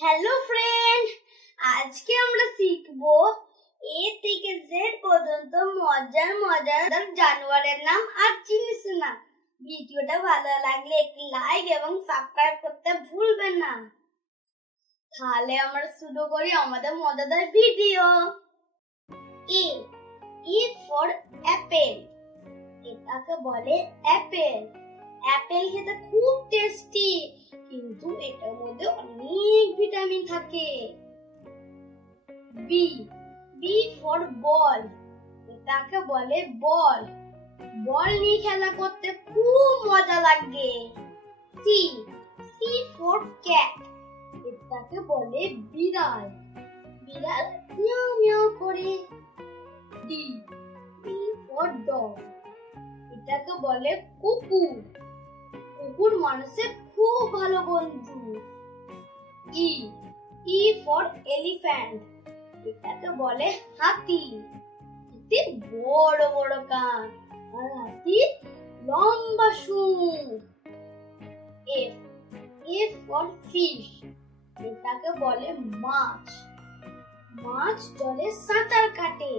Hello friend, আজকে আমরা শিখব এ থেকে জেড পর্যন্ত মজার মজার জানোয়ারের নাম আর জিনিসের নাম। ভিডিওটা ভালো লাগলে একটি লাইক এবং সাবস্ক্রাইব করতে ভুলবেন না। তাহলে আমরা শুরু করি আমাদের মজাদার ভিডিও। A for Apple. এটাকে বলে অ্যাপেল। অ্যাপেল খেতে খুব টেস্টি, কিন্তু এটার মধ্যে অনেক ভিটামিন থাকে। B for ball. এটাকে বলে বল। বল নিয়ে খেলা করতে খুব মজা লাগে। C for cat. এটাকে বলে বিড়াল। বিড়াল মিয়াও মিয়াও করে। D for dog. এটাকে বলে কুকুর। কুকুর মানুষের খুব ভালো বন্ধু। E for elephant. এটাকে বলে হাতি। হাতির বড় বড় কান আর হাতির লম্বা শুঁড়। F for fish. এটাকে বলে মাছ। মাছ জলে সাঁতার কাটে।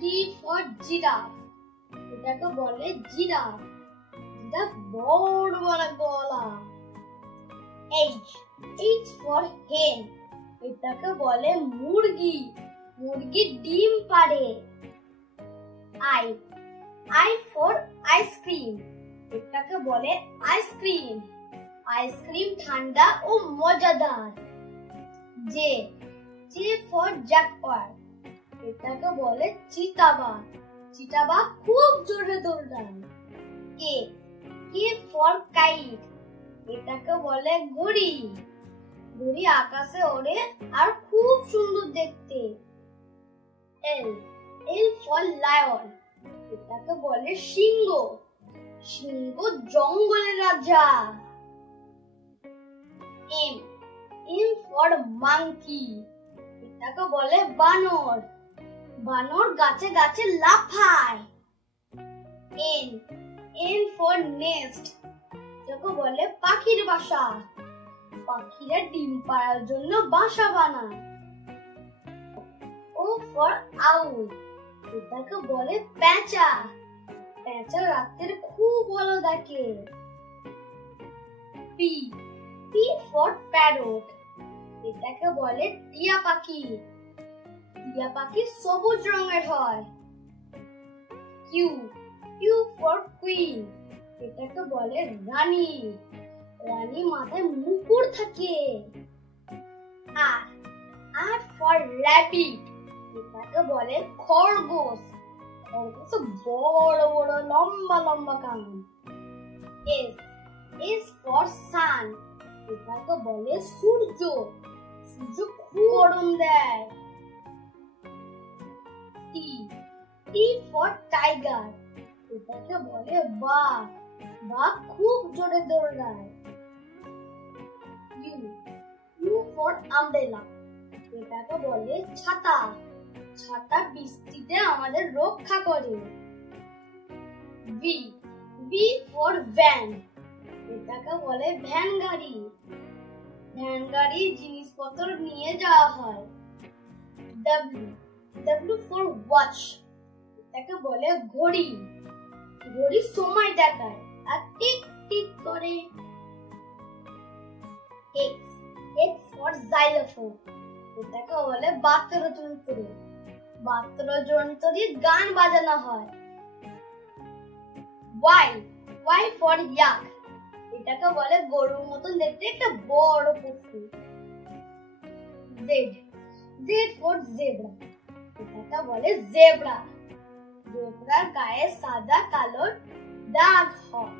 G for giraffe. এটাকে বলে জিরাফ। জিরাফ বড় বড় গলা। এইচ ফর হেন। এটাকে বলে মুরগি। মুরগি ডিম পাড়ে। I for ice cream. এটাকে বলে আইসক্রিম। আইসক্রিম ঠান্ডা ও মজাদার। J for jaguar. এটাকে বলে চিতাবাঘ। চিতাবাঘ খুব জোরে দৌড়ায়। K for kite. এটাকে বলে ঘুড়ি। ঘুড়ি আকাশে ওড়ে আর খুব সুন্দর দেখতে। L for lion. এটাকে বলে সিংহ। সিংহ জঙ্গলের রাজা। M for monkey. এটাকে বলে বানর। বানর গাছে গাছে লাফায়। N for nest. এটাকে বলে পাখির বাসা। পাখিরা ডিম পাড়ার জন্য বাসা বানায়। O for owl. এটাকে বলে পেঁচা। পেঁচা রাতের খুব ভালো দেখে। P for parrot. এটাকে বলে টিয়া পাখি। টিয়া পাখি সবুজ রঙের হয়। Q for queen. এটাকে বলে রানী। রানী মাথায় মুকুট থাকে। R for rabbit. এটাকে বলে খরগোশ। খরগোশ বড় বড় লম্বা লম্বা কান। S for sun. এটাকে বলে সূর্য। সূর্য খুব গরম দেয়। T for tiger. এটাকে বলে বাঘ। বাঘ খুব জোরে দৌড়ায়। You for umbrella. এটাকে বলে ছাতা। ছাতা বৃষ্টিতে আমাদের রক্ষা করে। V for van. এটাকে বলে ভ্যান গাড়ি। ভ্যান গাড়ি জিনিসপত্র নিয়ে যাওয়া হয়। W for watch. এটাকে বলে ঘড়ি। ঘড়ি সময় দেখায় আর টিক টিক করে। X for xylophone. এটাকে বলে বাদ্যযন্ত্র। বাদ্যযন্ত্রে গান বাজানো হয়। Y for yak. এটাকে বলে গরুর মতন দেখতে একটা বড় পশু। Z for zebra. এটাকে বলে জেব্রা। জেব্রার গায়ে সাদা কালো দাগ হয়।